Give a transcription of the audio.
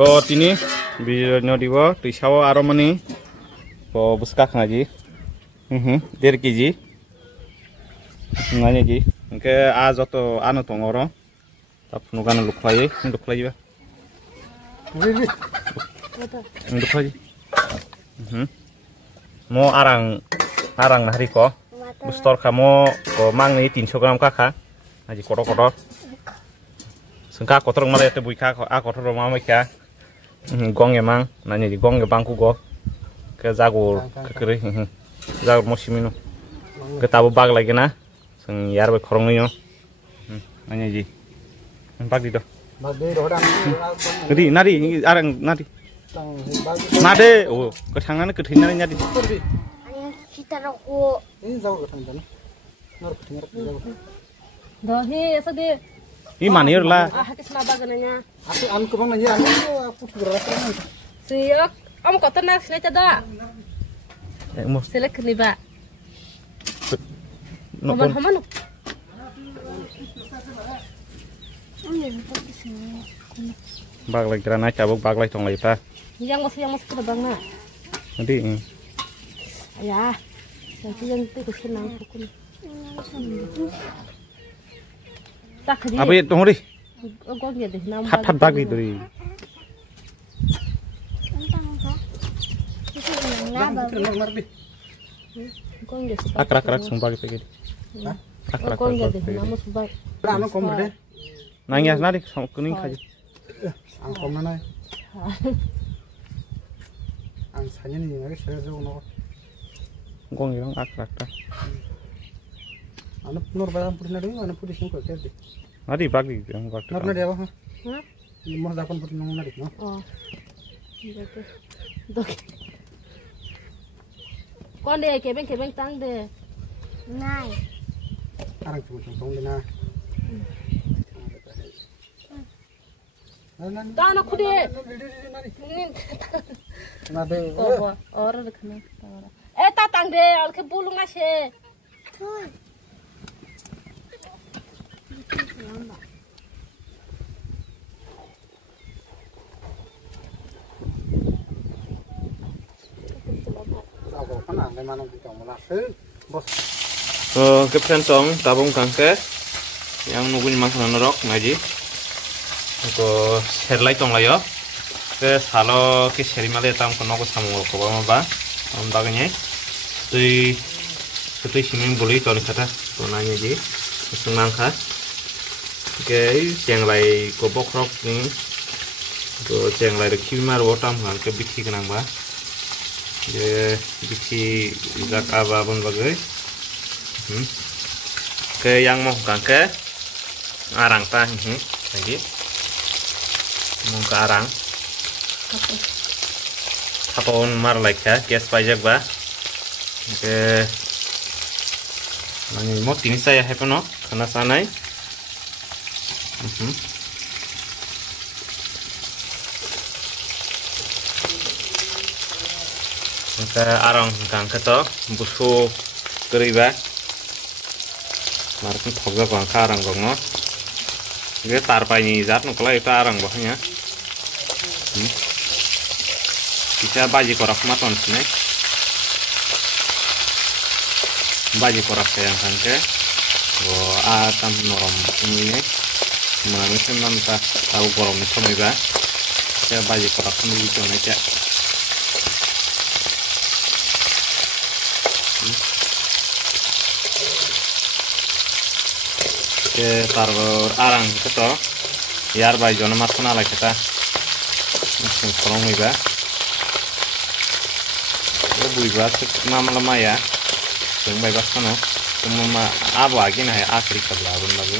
Ko tini video diwo tisawo aromani ko buska khaji 1.5 kg nganya ji ke a joto anu tongoro tapnu gana lukhai ba lukhai mo arang nahri ko bustor kamo ko mangni 300 gram kakha aji kotor sengka kotor male te buika a kotor ma mekya gong emang nanya di gong bangku go ke jagur kekeri jagur mosimino ke tabu bag lagi na seng yar be khorong nyo nanya ji bag di do nadi arang nadi nade oh ketangane kethina nyadi kita roko ini jauh ketangane nor kethina dohi sadi ini manir lah. Hakis naba gananya. Aku anku bang nanya aku berapa kan? Siok, kamu kotor nak selesai dah. Selesai ni ba. Homan. Bag lagi kerana cabuk bag lagi tong lagi ta. Yang masuk ke bang na. Nanti. Ayah, nanti yang itu kesenang pukul. Apa itu ngori? Hat bagi dari. Akrak sumpah gitu. Akrak. Nangis nari kuning kaji. Angkom mana? Angsanya nih, lagi saya jauh nol. Gong yang akrak ta. Anak nur barang putih nadi, anak putih semua kerja. Nadi bagi yang bagi. Nur nadi apa? Mau dapat putih nung nadi, no? Oh, betul. Dok. Kon deh, kebeng tang deh. Nai. Arang cuma tong deh na. Tahan aku deh. Nadi. Oh, orang dekatnya. Tatang deh, alke bulung ashe. Ke pentong tabung kangke yang nungguin makanan rok ngaji ko serlai tong layo ke salo ke serimale tam kono ko samul ko ba am baganye tui siming boli tol kata to nanya ji sumang kha ke cheng lai ko bokrok ni ko cheng lai kimar wotam han ke bithi kanang ba je bithi zaka ba bon bagai ke yang mau kangke arang ta lagi mau ke arang tapon mar like ya gas pajak ba ke nani mau tini saya hepono karena sanai ke arang kangke to busuk keriba markin thogga ko arang gongno ge tarpai ni jat no kala itu arang bahnya bisa baji korak maton sini baji korak sayang kangke atam norom ini mana senam ta tahu korom ni somai ba saya baji korak sendiri itu meja ke taror arang keto yar bai jona matna la kita mesin kolong iba bui ba mama lama ya sing bai basano mama abo agi na ya akri kabla bun lagu